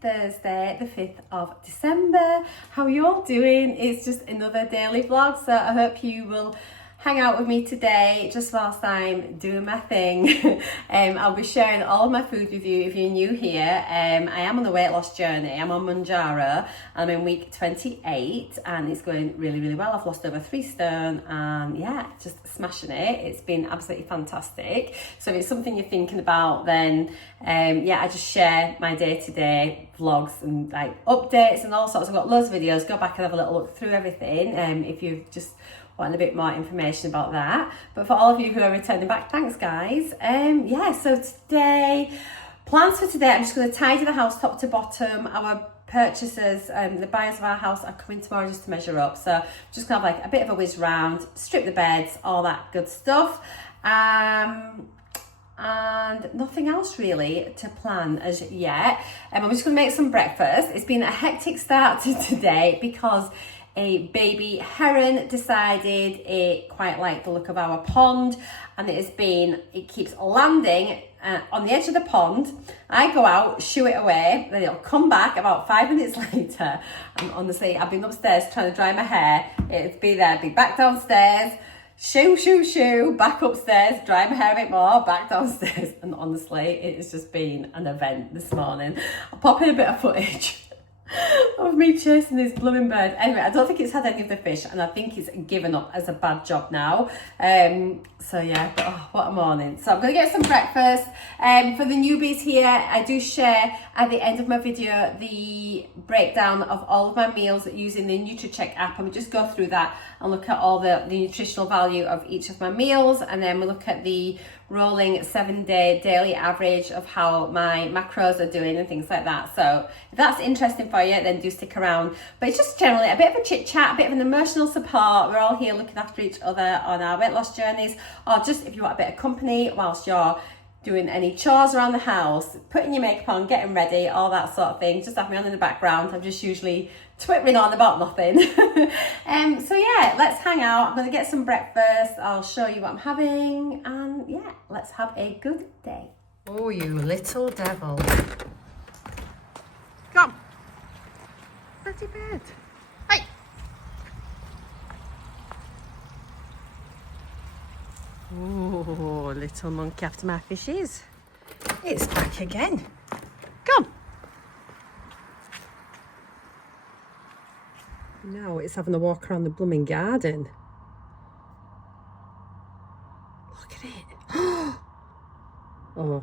Thursday, the 5th of December. How are you all doing? It's just another daily vlog, so I hope you will hang out with me today just whilst I'm doing my thing. I'll be sharing all of my food with you if you're new here. I am on a weight loss journey. I'm on Mounjaro. I'm in week 28 and it's going really, really well. I've lost over 3 stone and yeah, just smashing it. It's been absolutely fantastic. So if it's something you're thinking about, then yeah, I just share my day-to-day vlogs and like updates and all sorts. I've got loads of videos. Go back and have a little look through everything if you've just want a bit more information about that. But for all of you who are returning back, thanks guys. Yeah, so today, plans for today, I'm just going to tidy the house top to bottom. Our purchasers, the buyers of our house are coming tomorrow just to measure up. So just going to have like a bit of a whiz round, strip the beds, all that good stuff. And nothing else really to plan as yet. I'm just going to make some breakfast. It's been a hectic start to today because a baby heron decided it quite liked the look of our pond, and it keeps landing on the edge of the pond. I go out, shoo it away, then it'll come back about 5 minutes later, and honestly I've been upstairs trying to dry my hair. It'd be there, be back downstairs, shoo, shoo, shoo, back upstairs, dry my hair a bit more, back downstairs, and honestly it has just been an event this morning. I'll pop in a bit of footage of me chasing this blooming bird. Anyway, I don't think it's had any of the fish and I think it's given up as a bad job now. So yeah, but oh, what a morning. So I'm going to get some breakfast. For the newbies here, I do share at the end of my video the breakdown of all of my meals using the NUTRACHECK app, and we just go through that and look at all the nutritional value of each of my meals, and then we look at the rolling 7-day daily average of how my macros are doing and things like that. So if that's interesting for you, then do stick around. But it's just generally a bit of a chit chat, a bit of an emotional support. We're all here looking after each other on our weight loss journeys, or just if you want a bit of company whilst you're doing any chores around the house, putting your makeup on, getting ready, all that sort of thing. Just have me on in the background. I'm just usually twittering on about nothing. So yeah, let's hang out. I'm going to get some breakfast. I'll show you what I'm having, and yeah, let's have a good day. Oh, you little devil. Come. Pretty bird. Hey. Oh, little monkey after my fishes. It's back again. Come. Now it's having a walk around the blooming garden. Look at it. Oh.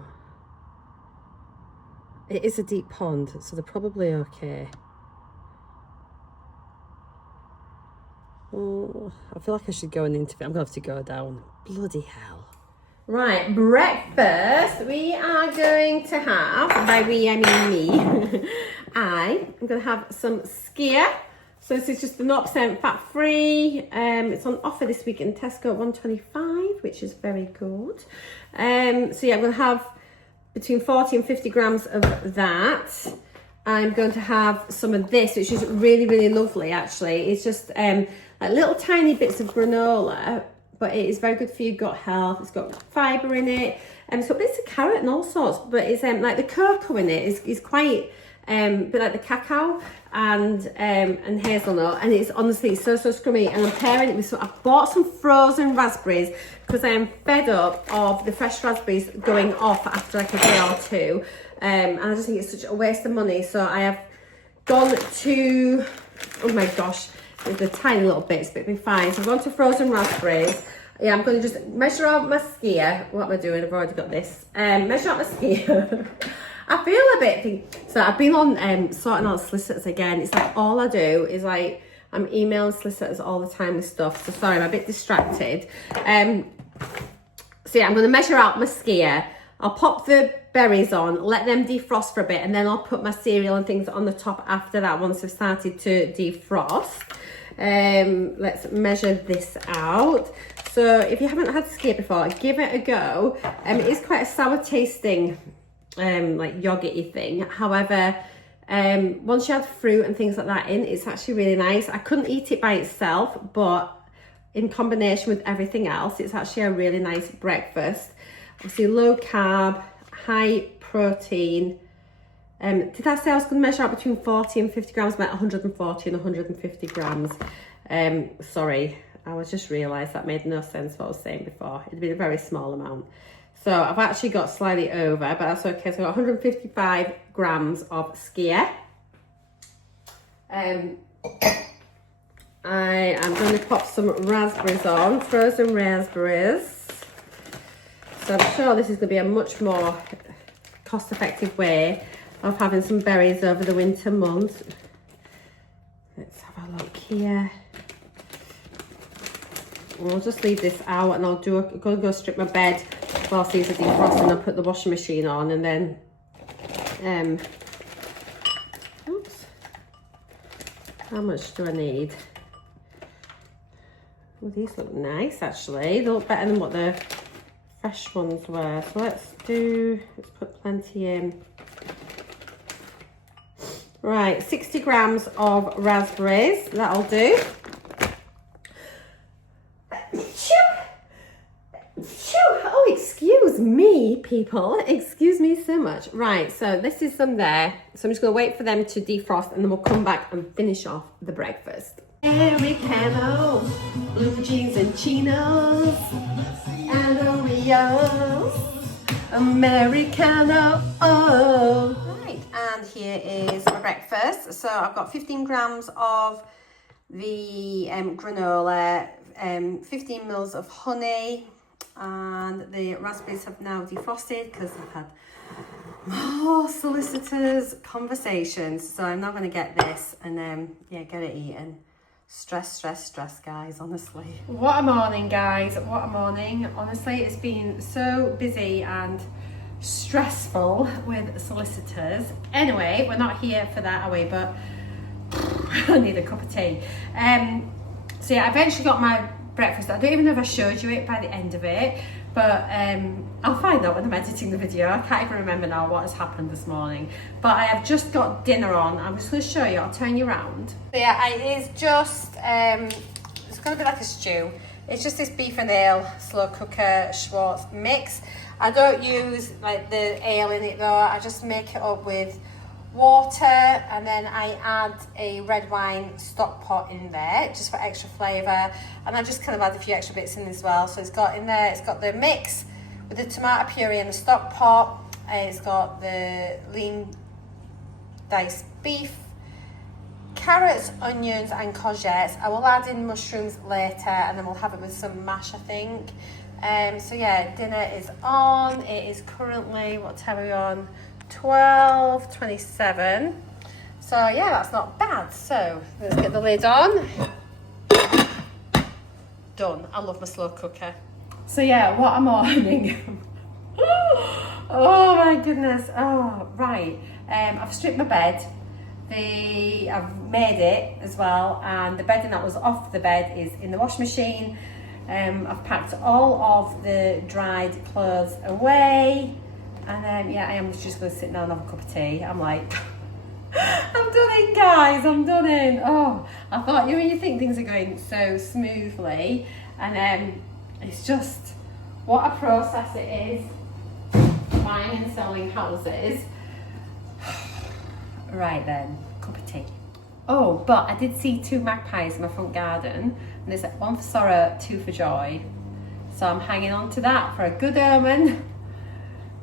It is a deep pond, so they're probably okay. Oh, I feel like I should go and interview. I'm going to have to go down. Bloody hell. Right, breakfast. We are going to have, by we I mean me, I'm going to have some skyr. So this is just the 0% fat-free. It's on offer this week in Tesco at $1.25, which is very good. So yeah, I'm going to have between 40 and 50 grams of that. I'm going to have some of this, which is really, really lovely, actually. It's just like little tiny bits of granola, but it is very good for your gut health. It's got fibre in it. It's got bits of carrot and all sorts, but it's like the cocoa in it is quite a bit like the cacao and hazelnut, and it's honestly so scrummy. And I'm pairing it with I bought some frozen raspberries because I am fed up of the fresh raspberries going off after like a day or two, and I just think it's such a waste of money. So I have gone to, oh my gosh, the tiny little bits, but it'll be fine. So I've gone to frozen raspberries. Yeah, I'm going to just measure out my skyr. What am I doing? I've already got this. Measure out my skyr. I feel a bit, so I've been on sorting out solicitors again. It's like all I do is like, I'm emailing solicitors all the time with stuff. So sorry, I'm a bit distracted. So yeah, I'm going to measure out my skyr. I'll pop the berries on, let them defrost for a bit, and then I'll put my cereal and things on the top after that once they've started to defrost. Let's measure this out. So if you haven't had skyr before, give it a go. It is quite a sour tasting like yogurty thing. However, once you add fruit and things like that in, it's actually really nice. I couldn't eat it by itself, but in combination with everything else, it's actually a really nice breakfast. Obviously low carb, high protein, Did I say I was going to measure out between 40 and 50 grams? I meant 140 and 150 grams. Sorry, I just realised that made no sense what I was saying before. It'd be a very small amount. So I've actually got slightly over, but that's okay. So I've got 155 grams of skyr. I am going to pop some raspberries on, frozen raspberries. So I'm sure this is going to be a much more cost-effective way of having some berries over the winter months. Let's have a look here. I'll just leave this out and I'm going to go strip my bed whilst these are defrosting. I'll put the washing machine on and then, oops, how much do I need? Oh, these look nice actually. They look better than what the fresh ones were. So let's put plenty in. Right, 60 grams of raspberries, that'll do. Oh, excuse me, people. Excuse me so much. Right, so this is some there. So I'm just going to wait for them to defrost and then we'll come back and finish off the breakfast. Americano, blue jeans and chinos, and Oreos. Americano, oh. Right, and here is my breakfast. So I've got 15 grams of the granola, 15 mils of honey, and the raspberries have now defrosted because I've had more solicitors conversations. So I'm now going to get this and yeah, get it eaten. Stress, guys, honestly. What a morning, guys. What a morning. Honestly, it's been so busy and stressful with solicitors. Anyway, we're not here for that, are we? But I need a cup of tea. So yeah, I eventually got my breakfast. I don't even know if I showed you it by the end of it, but I'll find out when I'm editing the video. I can't even remember now what has happened this morning. But I have just got dinner on. I'm just going to show you. I'll turn you around. So yeah, it is just, it's going to be like a stew. It's just this beef and ale slow cooker Schwartz mix. I don't use like the ale in it though. I just make it up with water and then I add a red wine stock pot in there just for extra flavour, and I just kind of add a few extra bits in as well. So it's got in there, it's got the mix with the tomato puree and the stock pot, and it's got the lean diced beef, carrots, onions and courgettes. I will add in mushrooms later and then we'll have it with some mash, I think. So yeah, dinner is on. It is currently, what time are we on? 12:27. So yeah, that's not bad. So let's get the lid on. Done. I love my slow cooker. So yeah, what a morning. Oh my goodness. Oh right. I've stripped my bed. I've made it as well, and the bedding that was off the bed is in the washing machine. I've packed all of the dried clothes away. And yeah, I am just going to sit down and have a cup of tea. I'm like, I'm done in, guys. I'm done in. Oh, I thought, you know, you think things are going so smoothly. And it's just, what a process it is, buying and selling houses. Right then, cup of tea. Oh, but I did see 2 magpies in my front garden. And there's one for sorrow, 2 for joy. So I'm hanging on to that for a good omen.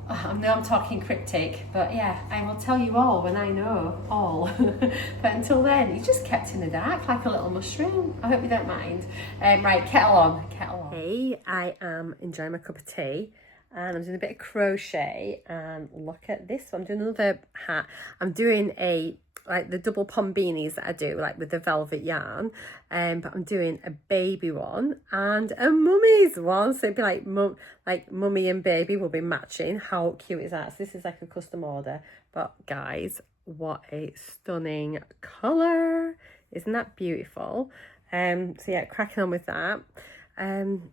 I know I'm talking cryptic, but yeah, I will tell you all when I know all. But until then, you just kept in the dark like a little mushroom. I hope you don't mind. Right, kettle on. Hey, I am enjoying my cup of tea and I'm doing a bit of crochet, and look at this one. I'm doing another hat. I'm doing like the double pombeanies that I do, like with the velvet yarn, but I'm doing a baby one and a mummy's one, so it'd be like mummy and baby will be matching. How cute is that? So this is like a custom order, but guys, what a stunning colour. Isn't that beautiful? So yeah, cracking on with that. I'm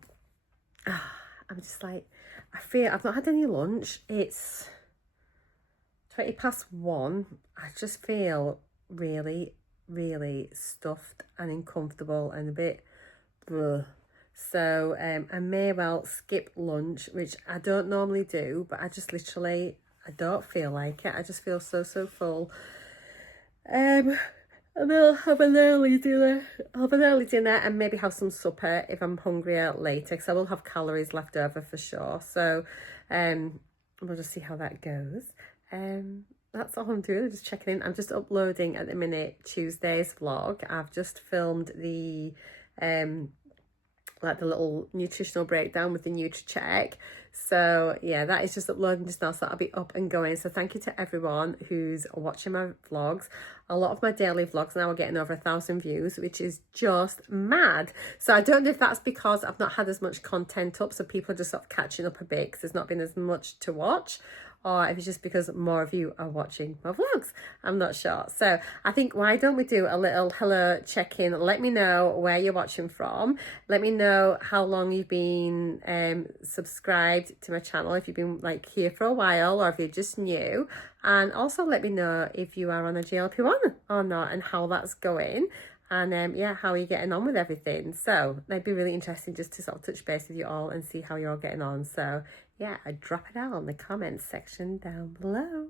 just like, I feel I've not had any lunch. It's 1:20. I just feel really, really stuffed and uncomfortable and a bit bleh. So I may well skip lunch, which I don't normally do, but I just literally, I don't feel like it. I just feel so full. And then I'll have an early dinner. And maybe have some supper if I'm hungrier later, because I will have calories left over for sure. So we'll just see how that goes. That's all I'm doing. I'm just checking in. I'm just uploading at the minute Tuesday's vlog. I've just filmed the like the little nutritional breakdown with the NUTRACHECK. So yeah, that is just uploading just now, so that'll be up and going. So thank you to everyone who's watching my vlogs. A lot of my daily vlogs now are getting over 1,000 views, which is just mad. So I don't know if that's because I've not had as much content up, so people are just sort of catching up a bit because there's not been as much to watch, or if it's just because more of you are watching my vlogs. I'm not sure. So I think, why don't we do a little hello check-in? Let me know where you're watching from. Let me know how long you've been subscribed to my channel, if you've been like here for a while or if you're just new. And also let me know if you are on a GLP-1 or not and how that's going. And yeah, how are you getting on with everything? So that'd be really interesting just to sort of touch base with you all and see how you're all getting on. So yeah, I drop it out in the comments section down below.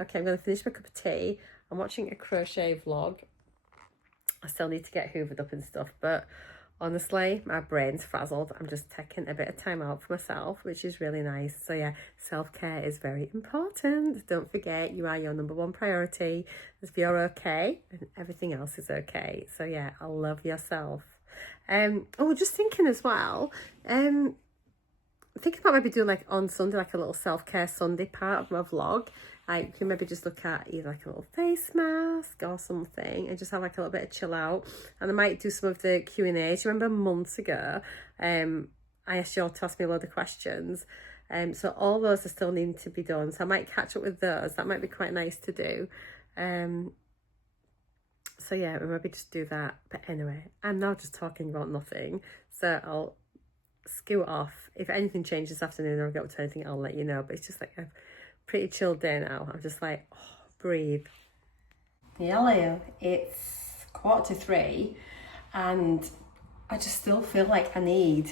Okay, I'm going to finish my cup of tea. I'm watching a crochet vlog. I still need to get hoovered up and stuff, but honestly, my brain's frazzled. I'm just taking a bit of time out for myself, which is really nice. So yeah, self-care is very important. Don't forget, you are your #1 priority. If you're okay, and everything else is okay. So yeah, I love yourself. Oh, just thinking as well, thinking about maybe doing like on Sunday, like a little self-care Sunday part of my vlog. Like you can maybe just look at either like a little face mask or something and just have like a little bit of chill out. And I might do some of the Q&A. Do you remember months ago, I asked you all to ask me a load of questions. So all those are still needing to be done. So I might catch up with those. That might be quite nice to do. So yeah, we'll maybe just do that. But anyway, I'm now just talking about nothing. So I'll scoot off. If anything changes this afternoon or I get up to anything, I'll let you know. But it's just like a pretty chilled day now. I'm just like, oh, breathe. Hello, it's 2:45 and I just still feel like I need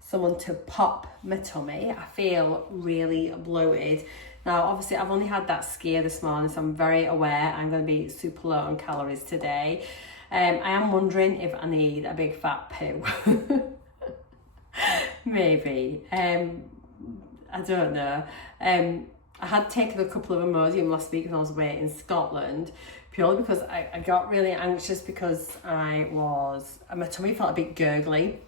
someone to pop my tummy. I feel really bloated. Now, obviously, I've only had that skier this morning, so I'm very aware I'm going to be super low on calories today. I am wondering if I need a big fat poo. Maybe. I don't know. I had taken a couple of Imodium last week when I was away in Scotland, purely because I got really anxious because my tummy felt a bit gurgly.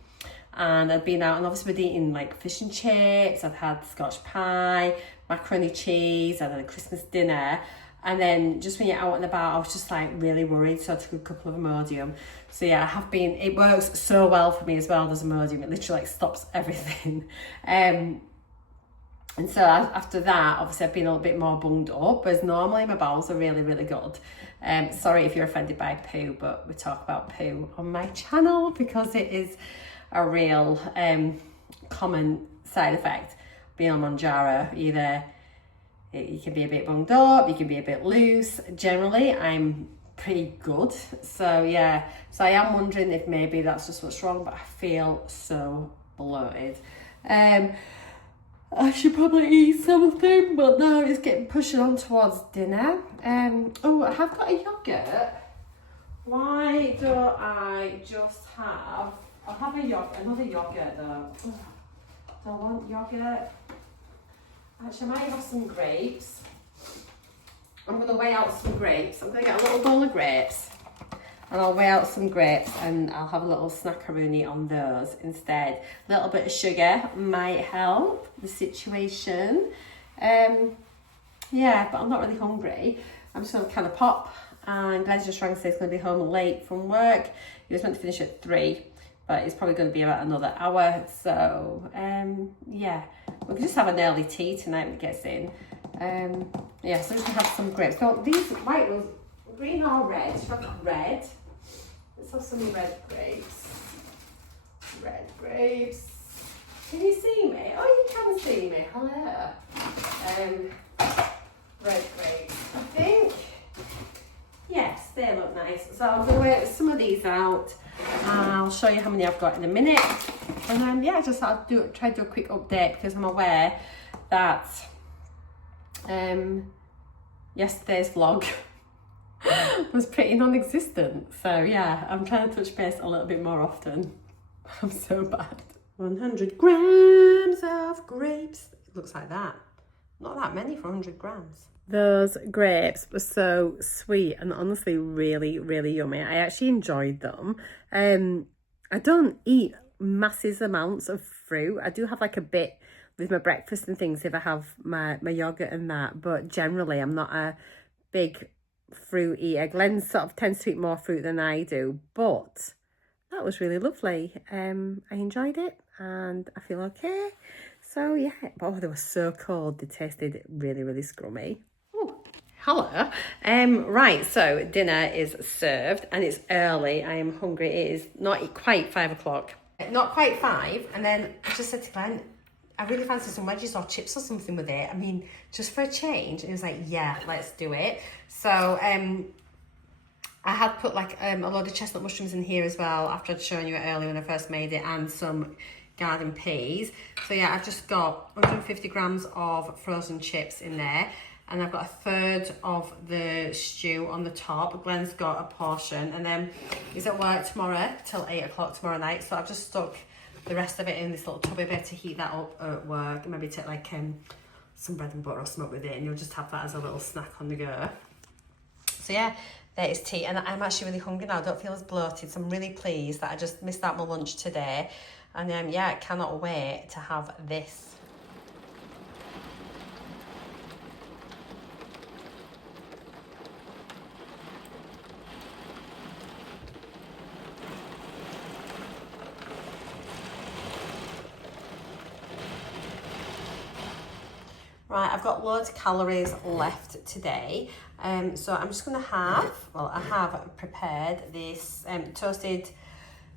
And I'd been out and obviously been eating like fish and chips, I'd had Scotch pie, macaroni cheese, I'd had a Christmas dinner. And then just when you're out and about, I was just like really worried. So I took a couple of Imodium. So yeah, I have been, it works so well for me as well, there's Imodium. It literally like stops everything. And so after that, obviously I've been a little bit more bunged up, whereas normally my bowels are really, really good. Sorry if you're offended by poo, but we talk about poo on my channel because it is a real common side effect. Being on Mounjaro, either you can be a bit bunged up, you can be a bit loose. Generally, I'm pretty good. So yeah, so I am wondering if maybe that's just what's wrong, but I feel so bloated. I should probably eat something, but no, it's pushing on towards dinner. Oh, I have got a yogurt. Why don't I just have, I'll have another yogurt though. Do I want yogurt? Actually, I might have some grapes. I'm going to weigh out some grapes. I'm going to get a little bowl of grapes and I'll weigh out some grapes and I'll have a little snackaroonie on those instead. A little bit of sugar might help the situation. Yeah, but I'm not really hungry. I'm just going to kind of pop. And Glen's just rang to say he's going to be home late from work. He was meant to finish at 3, but it's probably going to be about another hour. So yeah, we can just have an early tea tonight when it gets in. Yeah, so we're just going to have some grapes. So these white ones, green or red? Should I got red? Let's have some red grapes. Red grapes. Can you see me? Oh, you can see me. Hello. Red grapes. I think, yes, they look nice. So I'm going to weigh some of these out. I'll show you how many I've got in a minute. And then, yeah, just I'll try to do a quick update because I'm aware that Yesterday's vlog was pretty non-existent. So yeah, I'm trying to touch base a little bit more often. I'm so bad. 100 grams of grapes. It looks like that. Not that many for 100 grams. Those grapes were so sweet and honestly really, really yummy. I actually enjoyed them. I don't eat massive amounts of fruit. I do have like a bit with my breakfast and things if I have my yogurt and that, but generally I'm not a big fruit eater. Glenn sort of tends to eat more fruit than I do, but that was really lovely. I enjoyed it and I feel okay. So yeah, oh, they were so cold. They tasted really, really scrummy. Ooh, hello. Right, so dinner is served and it's early. I am hungry. It is not quite 5 o'clock. Not quite 5. And then I just said to Glenn, I really fancy some wedges or chips or something with it. I mean, just for a change. And he was like, yeah, let's do it. So I had put like a load of chestnut mushrooms in here as well after I'd shown you it earlier when I first made it, and some garden peas. So yeah, I've just got 150 grams of frozen chips in there, and I've got a third of the stew on the top. Glenn's got a portion, and then he's at work tomorrow till 8 o'clock tomorrow night, so I've just stuck the rest of it in this little tubby bit to heat that up at work, and maybe take like some bread and butter or something with it, and you'll just have that as a little snack on the go. So yeah, there is tea, and I'm actually really hungry now. I don't feel as bloated, so I'm really pleased that I just missed out my lunch today. And yeah, I cannot wait to have this. Right, I've got loads of calories left today. So I'm just gonna have, well, I have prepared this toasted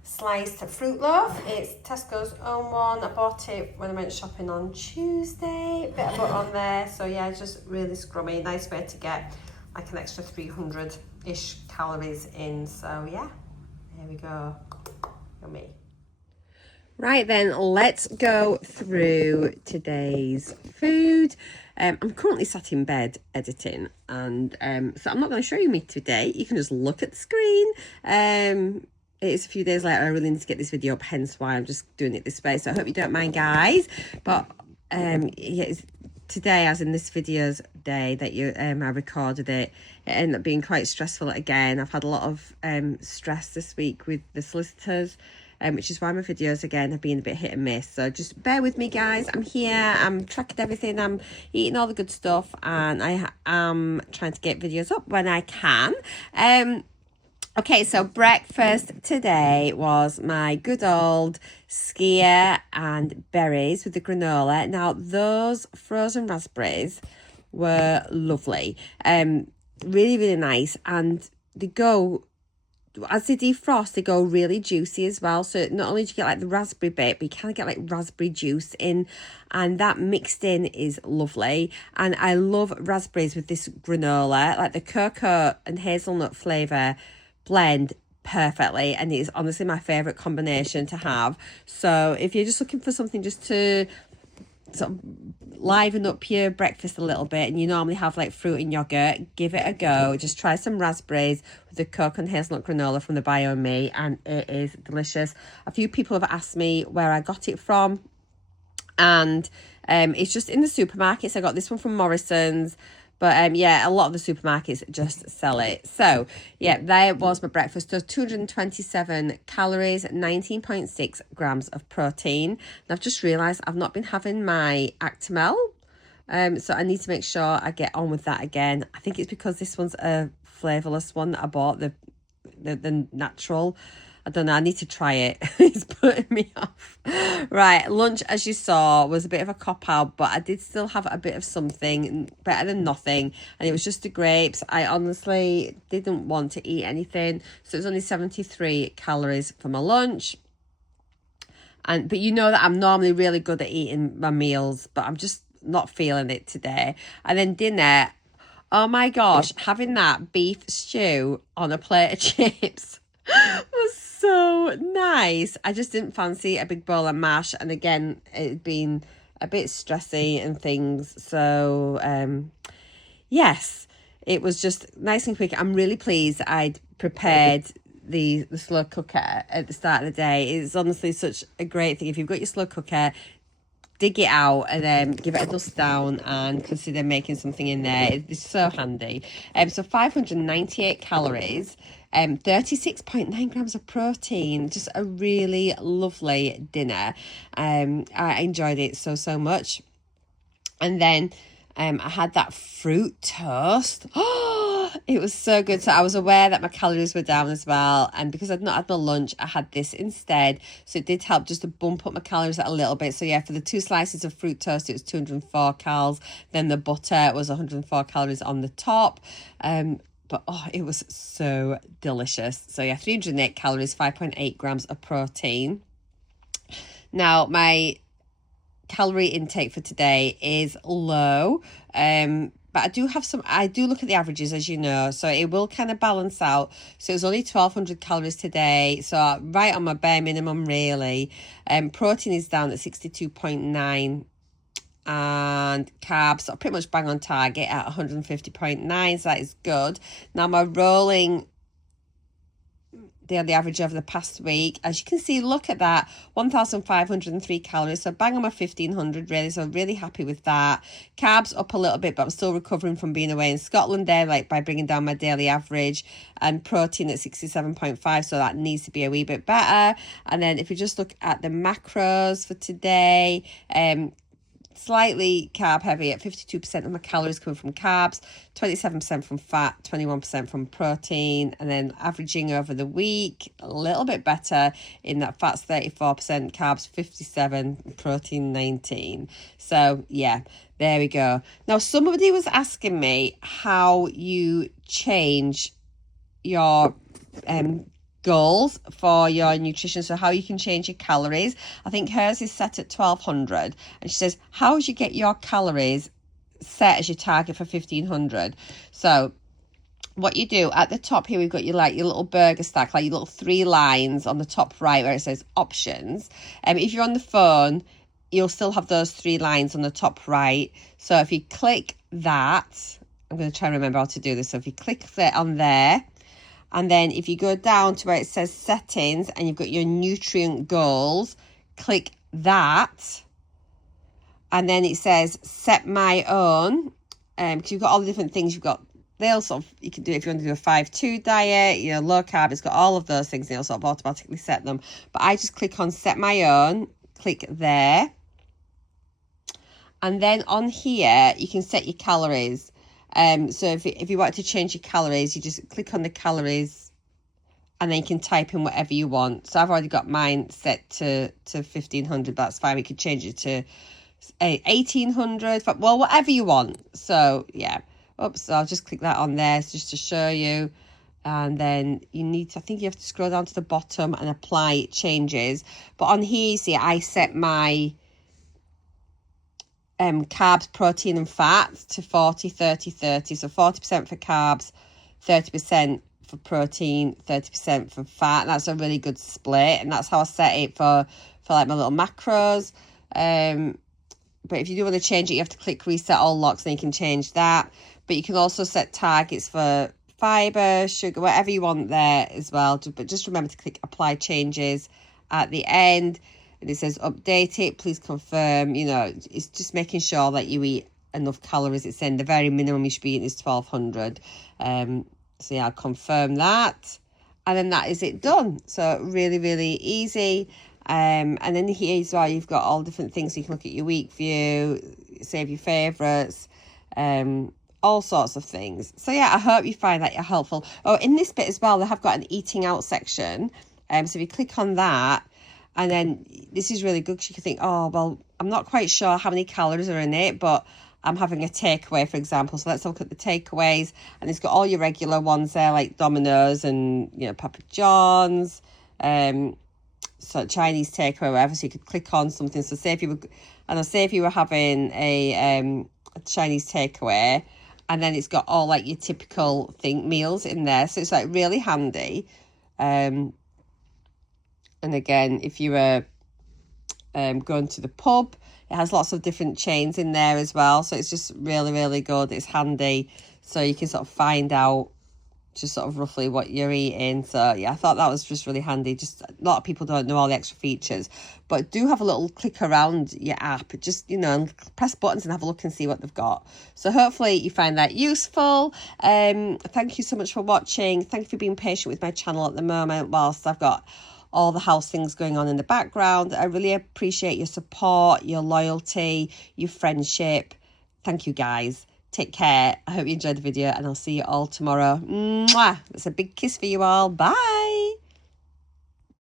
sliced fruit loaf. It's Tesco's own one. I bought it when I went shopping on Tuesday. Bit of butter on there. So yeah, just really scrummy. Nice way to get like an extra 300-ish calories in. So yeah, there we go. Yummy. Right then, let's go through today's food. I'm currently sat in bed editing, and so I'm not going to show you me today. You can just look at the screen. It's a few days later. I really need to get this video up, hence why I'm just doing it this way. So I hope you don't mind, guys. But yeah, it's today, as in this video's day that I recorded it. It ended up being quite stressful again. I've had a lot of stress this week with the solicitors. Which is why my videos again have been a bit hit and miss. So just bear with me, guys. I'm here, I'm tracking everything, I'm eating all the good stuff, and I am trying to get videos up when I can. Okay, so breakfast today was my good old skyr and berries with the granola. Now, those frozen raspberries were lovely. Really, really nice, and they go, as they defrost, they go really juicy as well. So not only do you get like the raspberry bit, but you kind of get like raspberry juice in, and that mixed in is lovely. And I love raspberries with this granola, like the cocoa and hazelnut flavour blend perfectly, and it is honestly my favourite combination to have. So if you're just looking for something just to sort of liven up your breakfast a little bit, and you normally have like fruit and yogurt, give it a go. Just try some raspberries with the cocoa and hazelnut granola from the Bio Me, and it is delicious. A few people have asked me where I got it from, and it's just in the supermarkets. I got this one from Morrison's, but yeah, a lot of the supermarkets just sell it. So yeah, there was my breakfast. So 227 calories, 19.6 grams of protein. And I've just realised I've not been having my Actimel. So I need to make sure I get on with that again. I think it's because this one's a flavourless one that I bought, the natural. I don't know, I need to try it. It's putting me off. Right, lunch, as you saw, was a bit of a cop-out, but I did still have a bit of something, better than nothing, and it was just the grapes. I honestly didn't want to eat anything, so it was only 73 calories for my lunch. But you know that I'm normally really good at eating my meals, but I'm just not feeling it today. And then dinner, oh my gosh, having that beef stew on a plate of chips was so nice. I just didn't fancy a big bowl of mash, and again, it had been a bit stressy and things. So yes, it was just nice and quick. I'm really pleased I'd prepared the slow cooker at the start of the day. It's honestly such a great thing. If you've got your slow cooker, dig it out and then give it a dust down and consider making something in there. It's so handy. So 598 calories, 36.9 grams of protein. Just a really lovely dinner. I enjoyed it so much. And then I had that fruit toast. Oh, it was so good. So I was aware that my calories were down as well. And because I'd not had my lunch, I had this instead. So it did help just to bump up my calories a little bit. So yeah, for the 2 slices of fruit toast, it was 204 calories. Then the butter was 104 calories on the top. But oh, it was so delicious. So yeah, 308 calories, 5.8 grams of protein. Now, my calorie intake for today is low, but I do look at the averages, as you know, so it will kind of balance out. So it was only 1,200 calories today, so right on my bare minimum really. Protein is down at 62.9, and carbs are pretty much bang on target at 150.9, so that is good. Now my rolling daily average over the past week, as you can see, look at that, 1,503 calories, so bang on my 1,500 really, so really happy with that. Carbs up a little bit, but I'm still recovering from being away in Scotland there, like by bringing down my daily average. And protein at 67.5, so that needs to be a wee bit better. And then if you just look at the macros for today, slightly carb heavy at 52% of my calories coming from carbs, 27% from fat, 21% from protein, and then averaging over the week a little bit better in that fat's 34%, carbs 57, protein 19. So yeah, there we go. Now somebody was asking me how you change your goals for your nutrition, so how you can change your calories. I think hers is set at 1,200, and she says, how would you get your calories set as your target for 1,500? So what you do at the top here, we've got your little burger stack, like your little 3 lines on the top right where it says options. If you're on the phone, you'll still have those 3 lines on the top right. So if you click that, I'm going to try and remember how to do this. So if you click that on there, and then if you go down to where it says settings and you've got your nutrient goals, click that. And then it says set my own. Because you've got all the different things. You've got, they'll sort of, you can do it if you want to do a 5-2 diet, you know, low carb, it's got all of those things. They'll sort of automatically set them. But I just click on set my own, click there. And then on here, you can set your calories. So if you want to change your calories, you just click on the calories and then you can type in whatever you want. So I've already got mine set to 1,500, that's fine. We could change it to 1,800, well, whatever you want. So yeah, so I'll just click that on there just to show you. And then I think you have to scroll down to the bottom and apply changes. But on here, you see, I set my carbs, protein and fat to 40, 30, 30. So 40% for carbs, 30% for protein, 30% for fat. That's a really good split. And that's how I set it for like my little macros. But if you do want to change it, you have to click reset all locks and you can change that. But you can also set targets for fiber, sugar, whatever you want there as well. But just remember to click apply changes at the end. And it says update it, please confirm. You know, it's just making sure that you eat enough calories. It's saying the very minimum you should be eating is 1,200. So yeah, I'll confirm that. And then that is it done. So really, really easy. And then here as well, you've got all different things. So you can look at your week view, save your favourites, all sorts of things. So yeah, I hope you find that helpful. Oh, in this bit as well, they have got an eating out section. So if you click on that, and then this is really good because you can think, oh, well, I'm not quite sure how many calories are in it, but I'm having a takeaway, for example. So let's look at the takeaways. And it's got all your regular ones there, like Domino's and, you know, Papa John's, so Chinese takeaway, whatever. So you could click on something. So say if you were having a Chinese takeaway, and then it's got all like your typical meals in there. So it's like really handy. And again, if you were going to the pub. It has lots of different chains in there as well, so it's just really, really good. It's handy, so you can sort of find out just sort of roughly what you're eating. So yeah, I thought that was just really handy. Just a lot of people don't know all the extra features, but do have a little click around your app, just, you know, and press buttons and have a look and see what they've got. So hopefully you find that useful. Thank you so much for watching. Thank you for being patient with my channel at the moment whilst I've got all the house things going on in the background. I really appreciate your support, your loyalty, your friendship. Thank you, guys. Take care. I hope you enjoyed the video, and I'll see you all tomorrow. Mwah! That's a big kiss for you all. Bye.